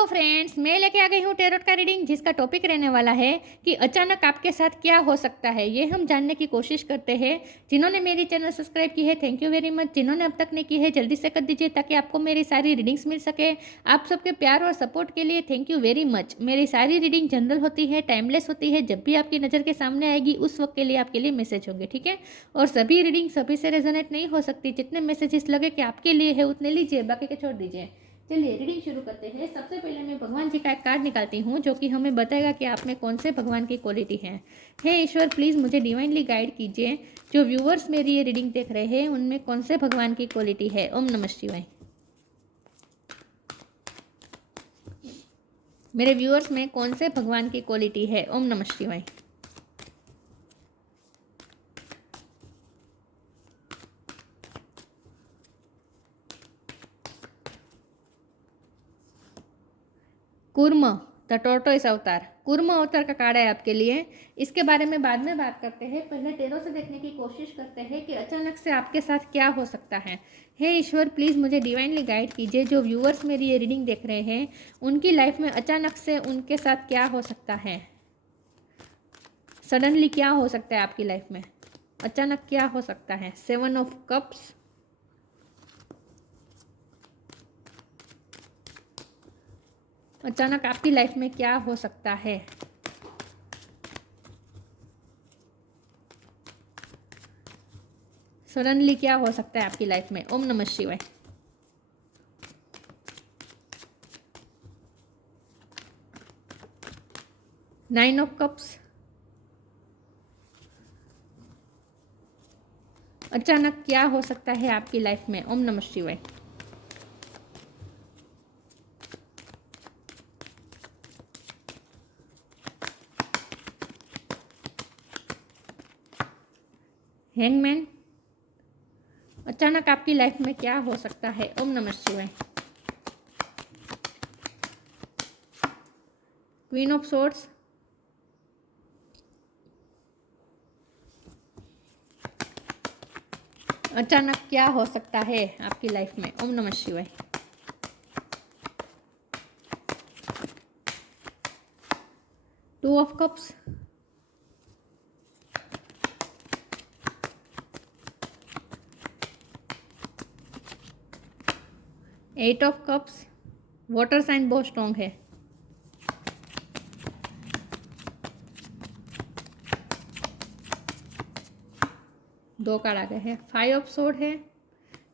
Hello friends, मैं लेके आ गई हूँ टैरोट का रीडिंग जिसका टॉपिक रहने वाला है कि अचानक आपके साथ क्या हो सकता है। ये हम जानने की कोशिश करते हैं। जिन्होंने मेरी चैनल सब्सक्राइब की है थैंक यू वेरी मच। जिन्होंने अब तक नहीं की है जल्दी से कर दीजिए ताकि आपको मेरी सारी रीडिंग्स मिल सके। आप सबके प्यार और सपोर्ट के लिए थैंक यू वेरी मच। मेरी सारी रीडिंग जनरल होती है, टाइमलेस होती है। जब भी आपकी नज़र के सामने आएगी उस वक्त के लिए आपके लिए मैसेज होंगे, ठीक है। और सभी रीडिंग सभी से रेजोनेट नहीं हो सकती। जितने मैसेजेस लगे कि आपके लिए है उतने लीजिए, बाकी के छोड़ दीजिए। चलिए रीडिंग शुरू करते हैं। सबसे पहले मैं भगवान जी का एक कार्ड निकालती हूँ जो कि हमें बताएगा कि आप में कौन से भगवान की क्वालिटी है। हे ईश्वर, प्लीज़ मुझे डिवाइनली गाइड कीजिए। जो व्यूवर्स मेरी ये रीडिंग देख रहे हैं उनमें कौन से भगवान की क्वालिटी है। ओम नमः शिवाय। मेरे व्यूअर्स में कौन से भगवान की क्वालिटी है। ओम नमः शिवाय। कूर्म द टोर्टोइस अवतार, कूर्म अवतार का कार्ड है आपके लिए। इसके बारे में बाद में बात करते हैं। पहले टेरो से देखने की कोशिश करते हैं कि अचानक से आपके साथ क्या हो सकता है। हे ईश्वर, प्लीज़ मुझे डिवाइनली गाइड कीजिए। जो व्यूअर्स मेरी ये रीडिंग देख रहे हैं उनकी लाइफ में अचानक से उनके साथ क्या हो सकता है। सडनली क्या हो सकता है आपकी लाइफ में, अचानक क्या हो सकता है। 7 ऑफ कप्स, अचानक आपकी लाइफ में क्या हो सकता है। सडनली क्या हो सकता है आपकी लाइफ में। ओम नमः शिवाय। नाइन ऑफ कप्स, अचानक क्या हो सकता है आपकी लाइफ में। ओम नमः शिवाय। हैंगमैन, अचानक आपकी लाइफ में क्या हो सकता है। ओम नमः शिवाय। क्वीन ऑफ सोर्ड्स, अचानक क्या हो सकता है आपकी लाइफ में। ओम नमः शिवाय। Two of cups, eight of cups, water sign बहुत स्ट्रॉन्ग है। दो कार्ड आ गए हैं। फाइव ऑफ सोर्ड है,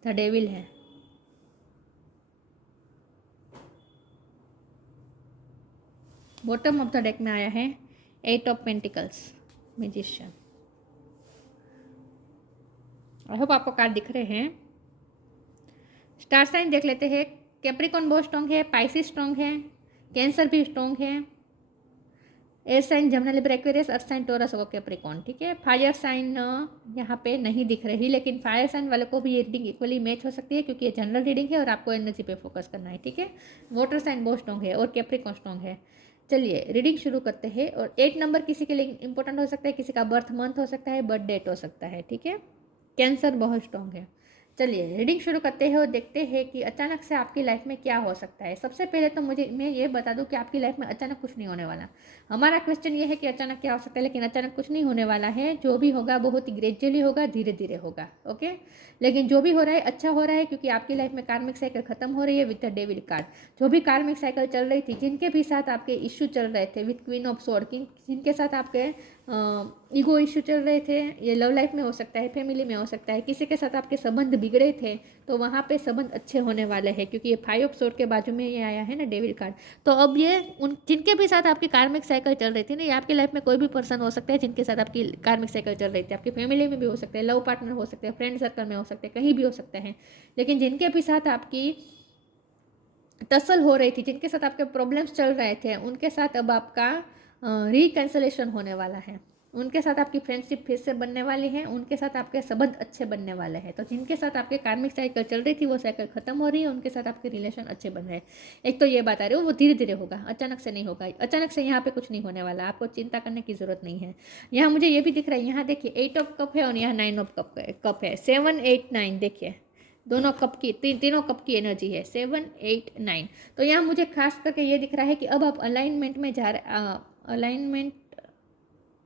द डेविल है। बॉटम ऑफ द डेक में आया है eight of pentacles, magician. I hope आपको कार्ड दिख रहे हैं। स्टार साइन देख लेते हैं। कैप्रिकॉन बहुत स्ट्रॉन्ग है, पाइसिस स्ट्रॉन्ग है, कैंसर भी स्ट्रॉन्ग है। Air sign Gemini Libra Aquarius, earth sign Taurus और कैप्रिकॉन, ठीक है। फायर साइन यहाँ पे नहीं दिख रही, लेकिन फायर साइन वालों को भी ये रीडिंग इक्वली मैच हो सकती है क्योंकि ये जनरल रीडिंग है और आपको एनर्जी पे फोकस करना है, ठीक है। वाटर साइन बहुत स्ट्रॉन्ग है और कैप्रिकॉन स्ट्रॉन्ग है। चलिए रीडिंग शुरू करते हैं। और 8 नंबर किसी के लिए इंपॉर्टेंट हो सकता है, किसी का बर्थ मंथ हो सकता है, बर्थ डेट हो सकता है, ठीक है। कैंसर बहुत स्ट्रॉन्ग है। चलिए रीडिंग शुरू करते हैं और देखते हैं कि अचानक से आपकी लाइफ में क्या हो सकता है। सबसे पहले तो मैं ये बता दूं कि आपकी लाइफ में अचानक कुछ नहीं होने वाला। हमारा क्वेश्चन ये है कि अचानक क्या हो सकता है, लेकिन अचानक कुछ नहीं होने वाला है। जो भी होगा बहुत ही ग्रेजुअली होगा, धीरे धीरे होगा, ओके। लेकिन जो भी हो रहा है अच्छा हो रहा है क्योंकि आपकी लाइफ में कार्मिक साइकिल खत्म हो रही है विद द डेविल कार्ड। जो भी कार्मिक साइकिल चल रही थी, जिनके भी साथ आपके इश्यू चल रहे थे विद क्वीन ऑफ स्वॉर्ड, जिनके साथ आपके ईगो इश्यू चल रहे थे, ये लव लाइफ में हो सकता है, फैमिली में हो सकता है, किसी के साथ आपके संबंध बिगड़े थे, तो वहाँ पे संबंध अच्छे होने वाले हैं क्योंकि ये 5 ऑफ सोर्ड के बाजू में ये आया है ना डेविल कार्ड। तो अब ये उन जिनके भी साथ आपकी कार्मिक साइकिल चल रही थी ना, ये आपकी लाइफ में कोई भी पर्सन हो सकता है जिनके साथ आपकी कार्मिक साइकिल चल रही थी। आपकी फैमिली में भी हो सकते हैं, लव पार्टनर हो सकते हैं, फ्रेंड सर्कल में हो सकते हैं, कहीं भी हो सकते हैं। लेकिन जिनके भी साथ आपकी टसल हो रही थी, जिनके साथ आपके प्रॉब्लम्स चल रहे थे, उनके साथ अब आपका रिकन्सिलेशन होने वाला है। उनके साथ आपकी फ्रेंडशिप फिर से बनने वाली है, उनके साथ आपके संबंध अच्छे बनने वाले हैं। तो जिनके साथ आपके कार्मिक साइकिल चल रही थी वो साइकिल खत्म हो रही है, उनके साथ आपके रिलेशन अच्छे बन रहे हैं। एक तो ये बात आ रही है वो धीरे धीरे होगा, अचानक से नहीं होगा। अचानक से यहाँ पे कुछ नहीं होने वाला, आपको चिंता करने की जरूरत नहीं है। यहाँ मुझे ये भी दिख रहा है, यहाँ देखिए 8 ऑफ कप है और यहाँ 9 ऑफ कप है। 7 8 9 देखिए दोनों कप की तीनों कप की एनर्जी है 7, 8, 9। तो यहाँ मुझे खास करके ये दिख रहा है कि अब आप अलाइनमेंट में जा रहे, अलाइनमेंट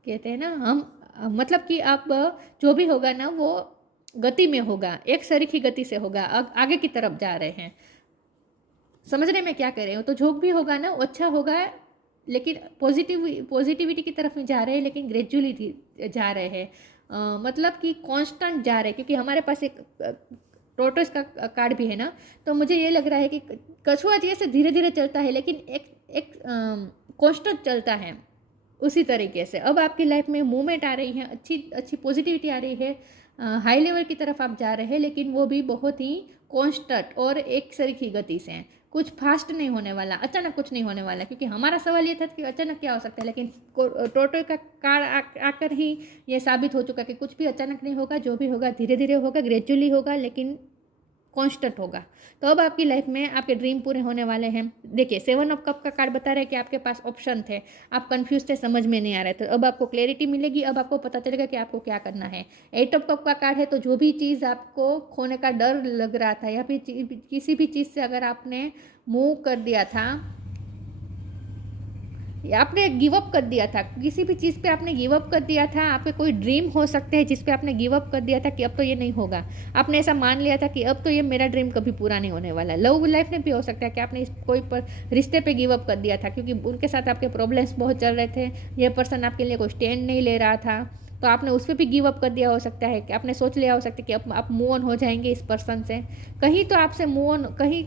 कहते हैं ना हम, मतलब कि आप जो भी होगा ना वो गति में होगा, एक सरीखी गति से होगा, आगे की तरफ जा रहे हैं। समझ रहे मैं क्या कह रही हूँ? तो जो भी होगा ना वो अच्छा होगा, लेकिन पॉजिटिविटी की तरफ में जा रहे हैं, लेकिन ग्रेजुअली जा रहे हैं। मतलब कि कांस्टेंट जा रहे हैं, क्योंकि हमारे पास एक टोटस का कार्ड भी है ना। तो मुझे ये लग रहा है कि कछुआ जैसे धीरे धीरे चलता है, लेकिन एक कांस्टेंट चलता है उसी तरीके से। अब आपकी लाइफ में मूवमेंट आ रही है, अच्छी अच्छी पॉजिटिविटी आ रही है, हाई लेवल की तरफ आप जा रहे हैं, लेकिन वो भी बहुत ही कांस्टेंट और एक सरीखी गति से हैं। कुछ फास्ट नहीं होने वाला, अचानक कुछ नहीं होने वाला, क्योंकि हमारा सवाल ये था कि अचानक क्या हो सकता है, लेकिन टोटो का कार्ड आकर ही ये साबित हो चुका कि कुछ भी अचानक नहीं होगा, जो भी होगा धीरे धीरे होगा, ग्रेजुअली होगा, लेकिन कांस्टेंट होगा। तो अब आपकी लाइफ में आपके ड्रीम पूरे होने वाले हैं। देखिए 7 ऑफ कप का कार्ड बता रहा है कि आपके पास ऑप्शन थे, आप कंफ्यूज थे, समझ में नहीं आ रहे थे। अब आपको क्लैरिटी मिलेगी, अब आपको पता चलेगा कि आपको क्या करना है। 8 ऑफ कप का कार्ड है, तो जो भी चीज़ आपको खोने का डर लग रहा था, या फिर किसी भी चीज़ से अगर आपने मूव कर दिया था, आपने गिव अप कर दिया था, किसी भी चीज़ पे आपने गिव अप कर दिया था, आपके कोई ड्रीम हो सकते हैं जिस पे आपने गिव अप कर दिया था कि अब तो ये नहीं होगा, आपने ऐसा मान लिया था कि अब तो ये मेरा ड्रीम कभी पूरा नहीं होने वाला। लव लाइफ में भी हो सकता है कि आपने कोई पर रिश्ते पे गिव अप कर दिया था, क्योंकि उनके साथ आपके प्रॉब्लम्स बहुत चल रहे थे, ये पर्सन आपके लिए कोई स्टैंड नहीं ले रहा था, तो आपने उस पर भी गिव अप कर दिया हो सकता है, कि आपने सोच लिया हो सकता है कि अब आप मूव ऑन हो जाएंगे इस पर्सन से। कहीं तो आपसे मूव ऑन, कहीं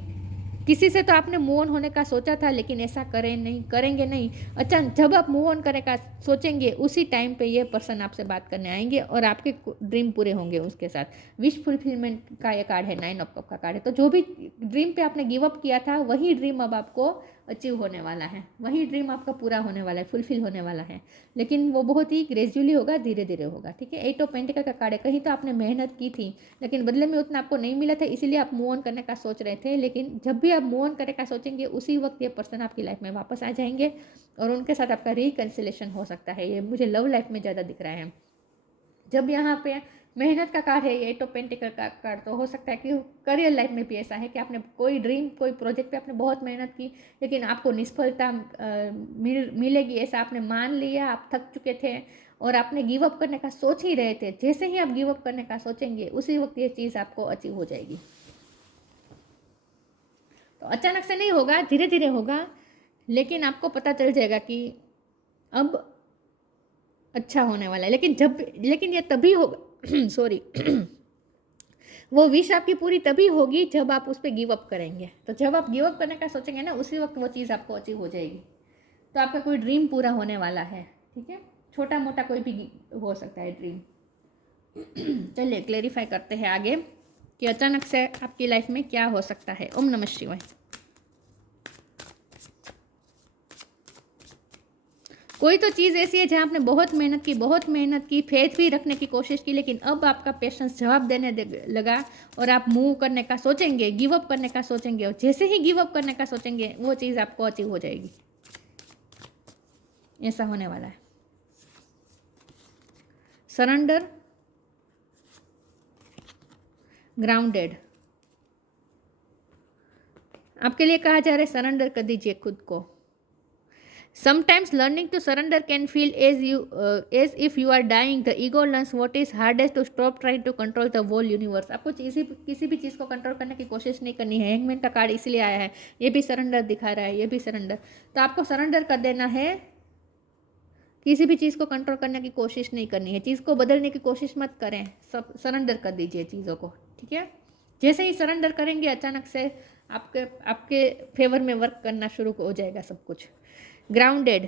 किसी से तो आपने मूव ऑन होने का सोचा था, लेकिन ऐसा करेंगे नहीं। अचानक जब आप मूव ऑन करने का सोचेंगे, उसी टाइम पे ये पर्सन आपसे बात करने आएंगे और आपके ड्रीम पूरे होंगे उसके साथ। विश फुलफिलमेंट का ये कार्ड है, 9 ऑफ कप का कार्ड है। तो जो भी ड्रीम पे आपने गिव अप किया था, वही ड्रीम अब आपको अचीव होने वाला है, वही ड्रीम आपका पूरा होने वाला है, फुलफिल होने वाला है, लेकिन वो बहुत ही ग्रेजुअली होगा, धीरे धीरे होगा। ठीक है, 8 ऑफ पेंटिकल का कार्ड है। कहीं तो आपने मेहनत की थी, लेकिन बदले में उतना आपको नहीं मिला था, इसीलिए आप मूव ऑन करने का सोच रहे थे। लेकिन जब भी आप मूव ऑन करने का सोचेंगे, उसी वक्त ये पर्सन आपकी लाइफ में वापस आ जाएंगे और उनके साथ आपका रिकन्सिलेशन हो सकता है। ये मुझे लव लाइफ में ज़्यादा दिख रहा है। जब यहाँ पे मेहनत का कार्ड है, 8 ऑफ पेंटिकल का कार्ड, तो हो सकता है कि करियर लाइफ में भी ऐसा है कि आपने कोई ड्रीम, कोई प्रोजेक्ट पे आपने बहुत मेहनत की, लेकिन आपको निष्फलता मिलेगी ऐसा आपने मान लिया, आप थक चुके थे और आपने गिव अप करने का सोच ही रहे थे। जैसे ही आप गिव अप करने का सोचेंगे, उसी वक्त ये चीज़ आपको अचीव हो जाएगी। तो अचानक से नहीं होगा, धीरे धीरे होगा, लेकिन आपको पता चल जाएगा कि अब अच्छा होने वाला है। लेकिन ये तभी होगा सॉरी वो विश आपकी पूरी तभी होगी जब आप उस पर गिव अप करेंगे। तो जब आप गिव अप करने का सोचेंगे ना, उसी वक्त वो चीज़ आपको अचीव हो जाएगी। तो आपका कोई ड्रीम पूरा होने वाला है। ठीक है, छोटा मोटा कोई भी हो सकता है ड्रीम। चलिए क्लेरिफाई करते हैं आगे कि अचानक से आपकी लाइफ में क्या हो सकता है। ओम नमः शिवाय। कोई तो चीज़ ऐसी है जहाँ आपने बहुत मेहनत की, फेथ भी रखने की कोशिश की, लेकिन अब आपका पेशेंस जवाब देने लगा और आप मूव करने का सोचेंगे, गिव अप करने का सोचेंगे, और जैसे ही गिव अप करने का सोचेंगे, वो चीज़ आपको अचीव हो जाएगी। ऐसा होने वाला है। सरेंडर, ग्राउंडेड, आपके लिए कहा जा रहा है सरेंडर कर दीजिए खुद को। Sometimes learning to surrender can feel as if you are dying. The ego learns what is hardest to stop trying to control the whole universe. आपको किसी भी चीज़ को कंट्रोल करने की कोशिश नहीं करनी है। हैंगमैन का कार्ड इसलिए आया है, ये भी सरेंडर दिखा रहा है, ये भी सरेंडर। तो आपको सरेंडर कर देना है, किसी भी चीज़ को कंट्रोल करने की कोशिश नहीं करनी है, चीज़ को बदलने की कोशिश मत करें, सब सरेंडर कर दीजिए चीज़ों को। ठीक है, जैसे ही सरेंडर करेंगे, अचानक से आपके फेवर में वर्क करना शुरू हो जाएगा सब कुछ। Grounded.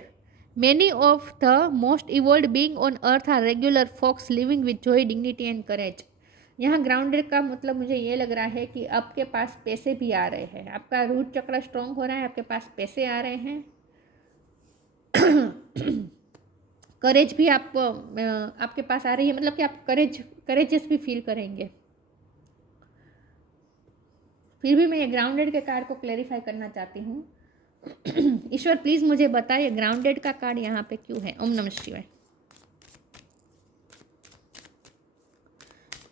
Many of the most evolved beings on earth are regular folks living with joy, dignity and courage. यहाँ ग्राउंडेड का मतलब मुझे ये लग रहा है कि आपके पास पैसे भी आ रहे हैं, आपका रूट चक्र स्ट्रॉन्ग हो रहा है, आपके पास पैसे आ रहे हैं, करेज भी आपके पास आ रही है, मतलब कि आप करेजियस भी फील करेंगे। फिर भी मैं ये ग्राउंडेड के कार्ड को क्लैरिफाई करना चाहती हूँ। ईश्वर प्लीज मुझे बताइए ग्राउंडेड का कार्ड यहाँ पे क्यों है। ओम नमः शिवाय।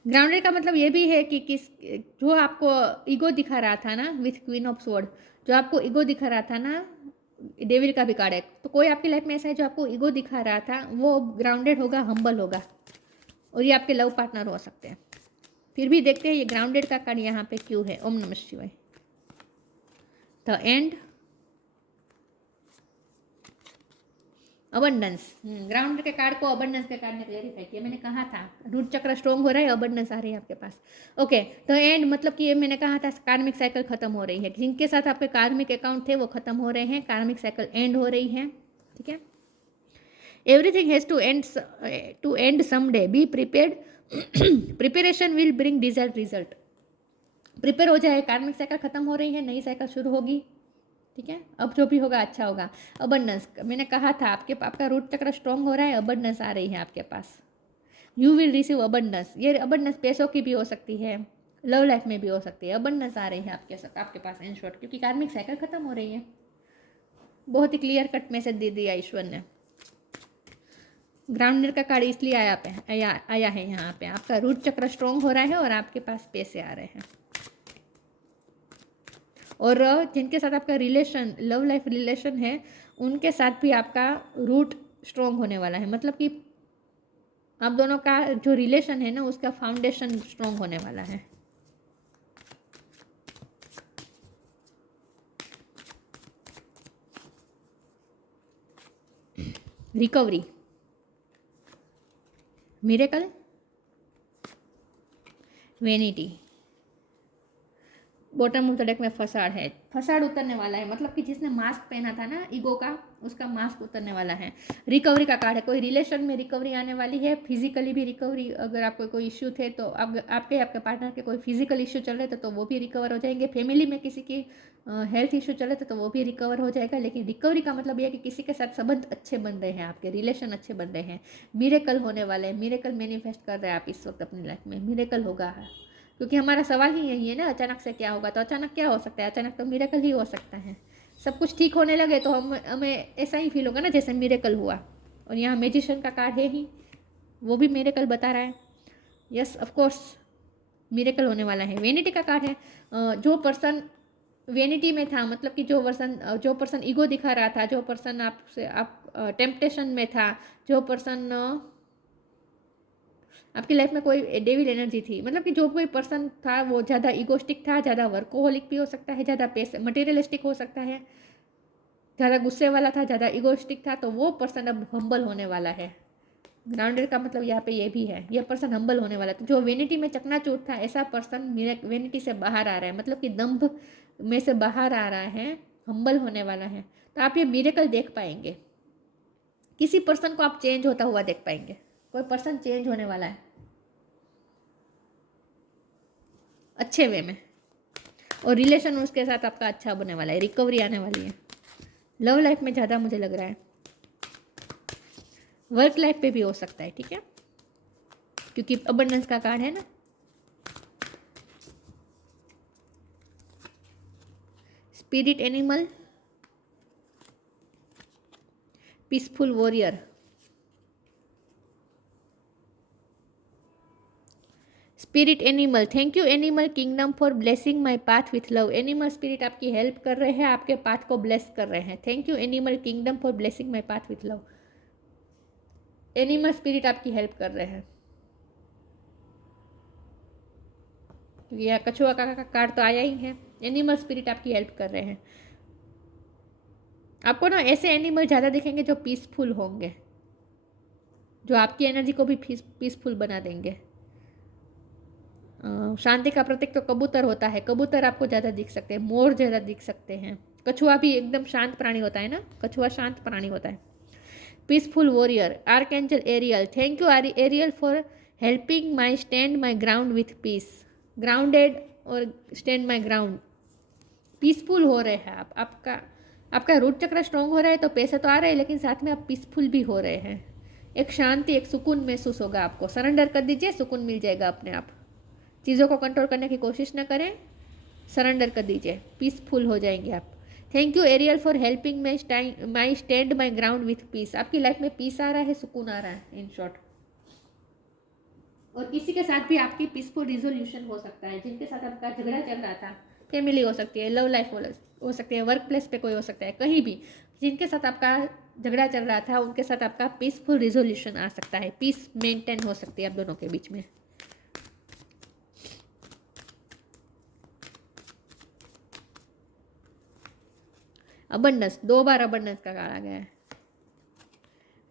ग्राउंडेड का मतलब ये भी है कि किस जो आपको ईगो दिखा रहा था ना विथ क्वीन ऑफ स्वॉर्ड, जो आपको ईगो दिखा रहा था ना, डेविल का भी कार्ड है, तो कोई आपकी लाइफ में ऐसा है जो आपको ईगो दिखा रहा था, वो ग्राउंडेड होगा, हम्बल होगा, और ये आपके लव पार्टनर हो सकते हैं। फिर भी देखते हैं ये ग्राउंडेड का कार्ड यहाँ पे क्यों है। ओम नमः शिवाय। The end, abundance. ग्राउंड के कार्ड को अबंडेंस के कार्ड ने क्लेरिफाई किया। मैंने कहा था रूट चक्र स्ट्रॉन्ग हो रहा है, अबंडेंस आ रही है आपके पास। ओके, तो एंड मतलब कि ये मैंने कहा था कार्मिक साइकिल खत्म हो रही है, जिनके साथ आपके कार्मिक अकाउंट थे वो खत्म हो रहे हैं, कार्मिक साइकिल एंड हो रही है, ठीक है। Everything has to end someday, be prepared, preparation will bring desired result. Prepare हो जाए, कार्मिक साइकिल खत्म हो रही है, नई साइकिल शुरू होगी, ठीक है। अब जो भी होगा अच्छा होगा। अबंडेंस, मैंने कहा था आपका रूट चक्र स्ट्रॉन्ग हो रहा है, अबंडेंस आ रही है आपके पास। यू विल रिसीव अबंडेंस, ये अबंडेंस पैसों की भी हो सकती है, लव लाइफ में भी हो सकती है, अबंडेंस आ रही है आपके पास इन शॉर्ट, क्योंकि कार्मिक साइकिल खत्म हो रही है। बहुत ही क्लियर कट मैसेज दे दिया ईश्वर ने। ग्राउंडर का कार्ड इसलिए आया है यहाँ पे, आपका रूट चक्र स्ट्रॉन्ग हो रहा है और आपके पास पैसे आ रहे हैं। और जिनके साथ आपका रिलेशन, लव लाइफ रिलेशन है, उनके साथ भी आपका रूट स्ट्रॉन्ग होने वाला है। मतलब कि आप दोनों का जो रिलेशन है ना, उसका फाउंडेशन स्ट्रॉन्ग होने वाला है। Recovery, miracle, vanity, bottom of the deck में फसाड है, फसाड उतरने वाला है। मतलब कि जिसने मास्क पहना था ना ईगो का, उसका मास्क उतरने वाला है। रिकवरी का कार्ड है, कोई रिलेशन में रिकवरी आने वाली है, फिजिकली भी रिकवरी। अगर आपको कोई इश्यू थे तो आपके पार्टनर के कोई फिजिकल इश्यू चल रहे थे तो वो भी रिकवर हो जाएंगे। फैमिली में किसी की हेल्थ इश्यू चल रहे थे तो वो भी रिकवर हो जाएगा। लेकिन रिकवरी का मतलब यह है कि किसी के साथ संबंध अच्छे बन रहे हैं, आपके रिलेशन अच्छे बन रहे हैं, मिरेकल होने वाले हैं। मिरेकल मैनिफेस्ट कर रहे हैं आप इस वक्त अपनी लाइफ में, मिरेकल होगा। क्योंकि हमारा सवाल ही यही है ना, अचानक से क्या होगा, तो अचानक क्या हो सकता है, अचानक तो मिरेकल ही हो सकता है। सब कुछ ठीक होने लगे तो हमें ऐसा ही फील होगा ना जैसे मिरेकल हुआ। और यहाँ मैजिशियन का कार्ड है ही, वो भी मिरेकल बता रहा है। यस ऑफ कोर्स मिरेकल होने वाला है। वेनिटी का कार्ड है, जो पर्सन वेनिटी में था, मतलब कि जो पर्सन ईगो दिखा रहा था, जो पर्सन आप टेम्पटेशन में था, जो पर्सन आपकी लाइफ में कोई डेविल एनर्जी थी, मतलब कि जो कोई पर्सन था वो ज़्यादा ईगोस्टिक था, ज़्यादा वर्कोहोलिक भी हो सकता है, ज़्यादा पैसे मटेरियलिस्टिक हो सकता है, ज़्यादा गुस्से वाला था, ज़्यादा ईगोस्टिक था, तो वो पर्सन अब हम्बल होने वाला है। ग्राउंडेड का मतलब यहाँ पे ये भी है, ये पर्सन हम्बल होने वाला है। तो जो वेनिटी में चकनाचूर था, ऐसा पर्सन वेनिटी से बाहर आ रहा है, मतलब कि दंभ में से बाहर आ रहा है, हम्बल होने वाला है। तो आप ये मिरेकल देख पाएंगे। किसी पर्सन को आप चेंज होता हुआ देख पाएंगे, कोई पर्सन चेंज होने वाला है अच्छे वे में, और रिलेशन उसके साथ आपका अच्छा बनने वाला है, रिकवरी आने वाली है। लव लाइफ में ज़्यादा मुझे लग रहा है, वर्क लाइफ पे भी हो सकता है, ठीक है, क्योंकि अबंडेंस का कार्ड है ना। Spirit animal, peaceful warrior, spirit animal, thank you animal kingdom for blessing my path with love. Animal spirit आपकी हेल्प कर रहे हैं, आपके पाथ को ब्लेस कर रहे हैं। Thank you animal kingdom for blessing my path with love. Animal spirit आपकी हेल्प कर रहे हैं, क्योंकि यहाँ कछुआ का कार्ड तो आया ही है। एनिमल स्पिरिट आपकी हेल्प कर रहे हैं। आपको ना ऐसे एनिमल ज़्यादा दिखेंगे जो पीसफुल होंगे, जो आपकी एनर्जी को भी पीसफुल बना देंगे। शांति का प्रतीक तो कबूतर होता है, कबूतर आपको ज़्यादा दिख सकते हैं, मोर ज़्यादा दिख सकते हैं। कछुआ भी एकदम शांत प्राणी होता है ना, कछुआ शांत प्राणी होता है। Peaceful warrior, archangel Ariel, thank you Ariel for helping my stand my ground with peace. Grounded और स्टैंड माई ग्राउंड, पीसफुल हो रहे हैं आप। आपका रूट चक्र स्ट्रॉन्ग हो रहा है तो पैसे तो आ रहे हैं, लेकिन साथ में आप पीसफुल भी हो रहे हैं। एक शांति, एक सुकून महसूस होगा आपको। सरेंडर कर दीजिए, सुकून मिल जाएगा अपने आप। चीज़ों को कंट्रोल करने की कोशिश न करें, सरेंडर कर दीजिए, पीसफुल हो जाएंगे आप। Thank you Ariel for helping my stand my ground with peace. आपकी लाइफ में पीस आ रहा है, सुकून आ रहा है इन शॉर्ट। और किसी के साथ भी आपकी पीसफुल रिजोल्यूशन हो सकता है। जिनके साथ आपका झगड़ा चल रहा था, फैमिली हो सकती है, लव लाइफ हो सकती है, वर्क प्लेस पे कोई हो सकता है, कहीं भी जिनके साथ आपका झगड़ा चल रहा था उनके साथ आपका पीसफुल रिजोल्यूशन आ सकता है, पीस मेंटेन हो सकती है आप दोनों के बीच में। अबंडेंस, 2 बार अबंडेंस का कार्ड आ गया है।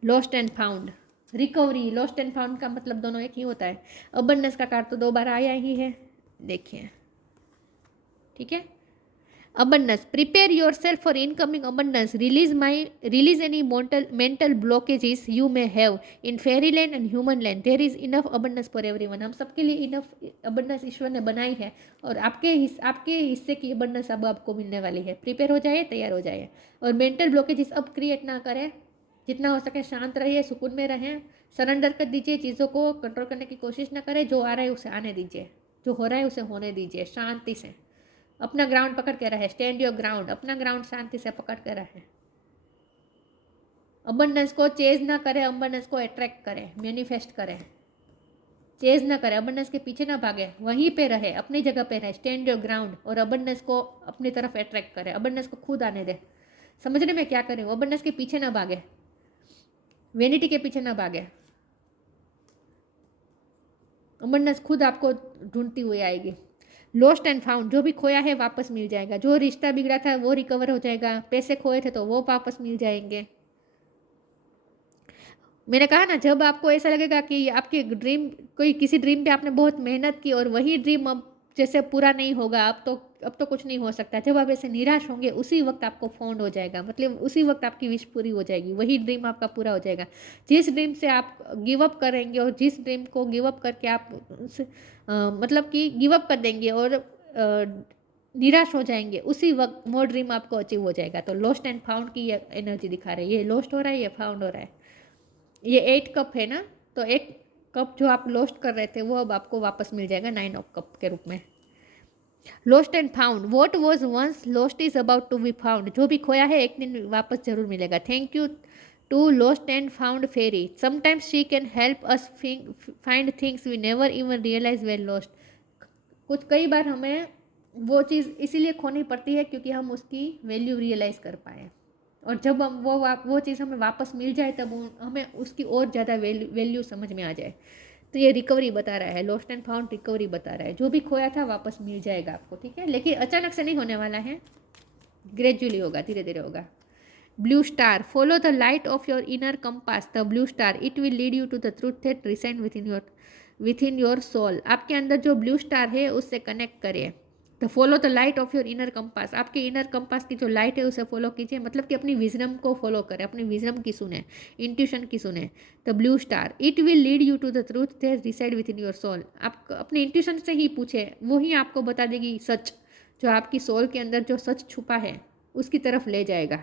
Lost and found, recovery, lost and found का मतलब दोनों एक ही होता है। अबंडेंस का कार्ड तो 2 बार आया ही है, देखिए, ठीक है। abundance, prepare yourself for incoming abundance, release any mental blockages you may have in fairyland and human land, there is enough abundance for everyone। हम सबके लिए इनफ abundance ईश्वर ने बनाई है और आपके हिस्से की abundance अब आपको मिलने वाली है। प्रिपेयर हो जाए, तैयार हो जाए और मेंटल ब्लॉकेजेस अब क्रिएट ना करें। जितना हो सके शांत रहिए, सुकून में रहें, सरेंडर कर दीजिए, चीज़ों को कंट्रोल करने की कोशिश ना करें। जो आ रहा है उसे आने दीजिए, जो हो रहा है उसे होने दीजिए, शांति से अपना ग्राउंड पकड़ के रहे। स्टैंड योर ग्राउंड, अपना ग्राउंड शांति से पकड़ के रहे। अबंडेंस को चेज ना करें, अबंडेंस को अट्रैक्ट करें, मैनिफेस्ट करें। चेज ना करें, अबंडेंस के पीछे ना भागे, वहीं पे रहे, अपनी जगह पे रहे। स्टैंड योर ग्राउंड और अबंडेंस को अपनी तरफ अट्रैक्ट करें। अबंडेंस को खुद आने दे। समझने में क्या करें, अबंडेंस के पीछे ना भागे, वेनिटी के पीछे ना भागे। अबंडेंस खुद आपको ढूंढती हुई आएगी। लॉस्ट एंड फाउंड, जो भी खोया है वापस मिल जाएगा। जो रिश्ता बिगड़ा था वो रिकवर हो जाएगा। पैसे खोए थे तो वो वापस मिल जाएंगे। मैंने कहा ना, जब आपको ऐसा लगेगा कि आपकी ड्रीम, कोई किसी ड्रीम पे आपने बहुत मेहनत की और वही ड्रीम अब जैसे पूरा नहीं होगा, अब तो कुछ नहीं हो सकता, जब आप ऐसे निराश होंगे उसी वक्त आपको फाउंड हो जाएगा। मतलब उसी वक्त आपकी विश पूरी हो जाएगी, वही ड्रीम आपका पूरा हो जाएगा। जिस ड्रीम से आप गिव अप करेंगे और जिस ड्रीम को गिव अप करके आप मतलब कि गिव अप कर देंगे और निराश हो जाएंगे, उसी वक्त वो ड्रीम आपको अचीव हो जाएगा। तो लॉस्ट एंड फाउंड की ये एनर्जी दिखा रही है। ये लॉस्ट हो रहा है, ये फाउंड हो रहा है। ये 8 कप है ना, तो 1 कप जो आप लॉस्ट कर रहे थे वो अब आपको वापस मिल जाएगा 9 ऑफ कप के रूप में। Lost and found, what was once lost is about to be found. जो भी खोया है एक दिन वापस जरूर मिलेगा। Thank you to lost and found fairy, sometimes she can help us find things we never even realize were lost. कई बार हमें वो चीज़ इसीलिए खोनी पड़ती है क्योंकि हम उसकी वैल्यू रियलाइज़ कर पाए, और जब हम वो चीज़ हमें वापस मिल जाए तब हमें उसकी और ज़्यादा वैल्यू समझ में आ जाए। तो ये रिकवरी बता रहा है, लॉस्ट एंड फाउंड रिकवरी बता रहा है। जो भी खोया था वापस मिल जाएगा आपको, ठीक है। लेकिन अचानक से नहीं होने वाला है, ग्रेजुअली होगा, धीरे धीरे होगा। Blue star, follow the light of your inner compass the blue star, it will lead you to the truth that reside within your soul. आपके अंदर जो ब्लू स्टार है उससे कनेक्ट करिए। तो follow the light of your inner compass, आपके inner compass की जो लाइट है उसे फॉलो कीजिए। मतलब कि अपनी विजडम को फॉलो करें, अपनी विजडम की सुने, इंट्यूशन की सुने। The blue star, it will lead you to the truth that reside within your soul. आप अपने इंट्यूशन से ही पूछे, वही आपको बता देगी सच, जो आपकी सोल के अंदर जो सच छुपा है उसकी तरफ ले जाएगा।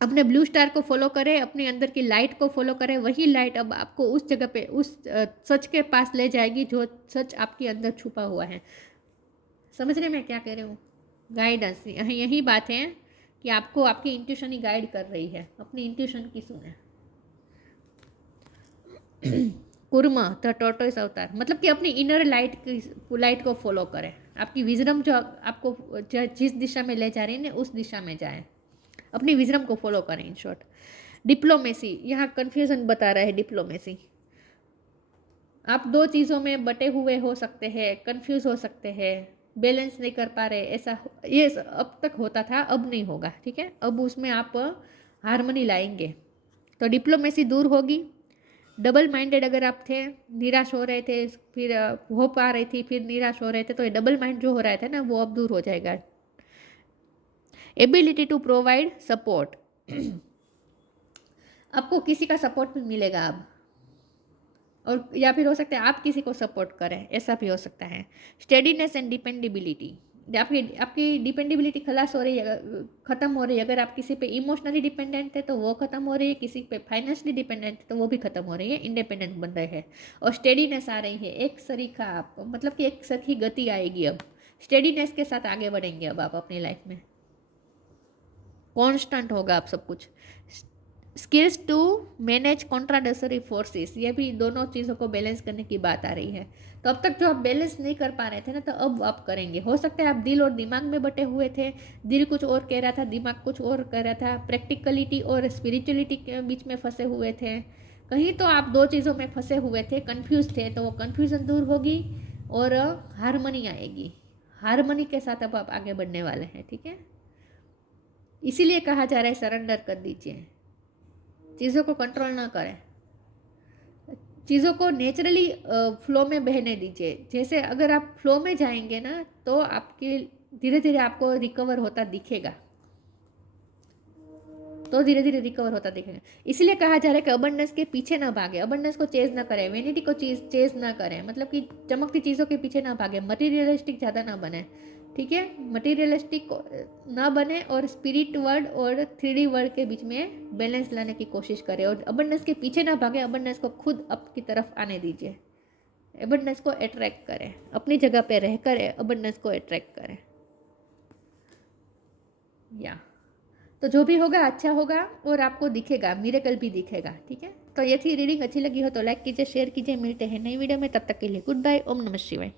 अपने ब्लू स्टार को फॉलो करें, अपने अंदर की लाइट को फॉलो करें, वही लाइट अब आपको उस जगह पे, उस सच के पास ले जाएगी जो सच आपके अंदर छुपा हुआ है। समझ रहे मैं क्या कह रही हूँ? गाइडेंस, यही बात है कि आपको आपकी इंट्यूशन ही गाइड कर रही है। अपनी इंट्यूशन की सुने। कुर्मा द टॉर्टोइस अवतार, मतलब कि अपनी इनर लाइट को फॉलो करें। आपकी विजडम जो आपको जिस दिशा में ले जा रही है ना, उस दिशा में जाए। अपनी विजडम को फॉलो करें। इन शॉर्ट, डिप्लोमेसी, यहाँ कन्फ्यूजन बता रहा है। डिप्लोमेसी, आप 2 चीज़ों में बटे हुए हो सकते हैं, कंफ्यूज हो सकते हैं, बैलेंस नहीं कर पा रहे। ऐसा ये अब तक होता था, अब नहीं होगा, ठीक है। अब उसमें आप हारमोनी लाएंगे तो डिप्लोमेसी दूर होगी। डबल माइंडेड अगर आप थे, निराश हो रहे थे, फिर हो पा रही थी, फिर निराश हो रहे थे, तो ये डबल माइंड जो हो रहा था ना, वो अब दूर हो जाएगा। एबिलिटी टू प्रोवाइड सपोर्ट, आपको किसी का सपोर्ट भी मिलेगा अब, और या फिर हो सकता है आप किसी को सपोर्ट करें, ऐसा भी हो सकता है। स्टेडीनेस एंड डिपेंडेबिलिटी, आपकी डिपेंडेबिलिटी खलास हो रही है, ख़त्म हो रही है। अगर आप किसी पे इमोशनली डिपेंडेंट है तो वो ख़त्म हो रही है, किसी पे फाइनेंशियली डिपेंडेंट है तो वो भी ख़त्म हो रही है, इंडिपेंडेंट बन रहे हैं। और स्टेडीनेस आ रही है, एक सरीखा आप, मतलब कि एक सखी गति आएगी। अब स्टेडीनेस के साथ आगे बढ़ेंगे अब आप अपनी लाइफ में, कॉन्स्टेंट होगा आप सब कुछ। Skills to manage contradictory forces, ये भी दोनों चीज़ों को बैलेंस करने की बात आ रही है। तो अब तक जो आप बैलेंस नहीं कर पा रहे थे ना, तो अब आप करेंगे। हो सकता है आप दिल और दिमाग में बटे हुए थे, दिल कुछ और कह रहा था, दिमाग कुछ और कह रहा था, प्रैक्टिकलिटी और स्पिरिचुअलिटी के बीच में फंसे हुए थे, कहीं तो आप दो चीज़ों में फंसे हुए थे, कन्फ्यूज थे, तो वो कन्फ्यूज़न दूर होगी और हारमोनी आएगी। हारमोनी के साथ अब आप आगे बढ़ने वाले हैं, ठीक है। इसीलिए कहा जा रहा है सरेंडर कर दीजिए, चीज़ों को कंट्रोल ना करें, चीज़ों को नेचुरली फ्लो में बहने दीजिए। जैसे अगर आप फ्लो में जाएंगे ना, तो आपकी धीरे धीरे आपको रिकवर होता दिखेगा, तो धीरे धीरे रिकवर होता दिखेगा। इसलिए कहा जा रहा है कि अबंडेंस के पीछे ना भागे, अबंडेंस को चेज ना करें, वेनिटी को चेज ना करें, मतलब कि चमकती चीज़ों के पीछे ना भागे, मटीरियलिस्टिक ज़्यादा ना बने, ठीक है। मटीरियलिस्टिक ना बने और स्पिरिट वर्ल्ड और 3D वर्ल्ड के बीच में बैलेंस लाने की कोशिश करें, और अबंडेंस के पीछे ना भागे, अबंडेंस को खुद आपकी तरफ आने दीजिए, अबंडेंस को अट्रैक्ट करें, अपनी जगह पे रहकर अबंडेंस को अट्रैक्ट करें। या तो जो भी होगा अच्छा होगा और आपको दिखेगा, मिरेकल भी दिखेगा, ठीक है। तो ये थी रीडिंग, अच्छी लगी हो तो लाइक कीजिए, शेयर कीजिए। मिलते हैं नई वीडियो में, तब तक के लिए गुड बाय। ओम नमः शिवाय।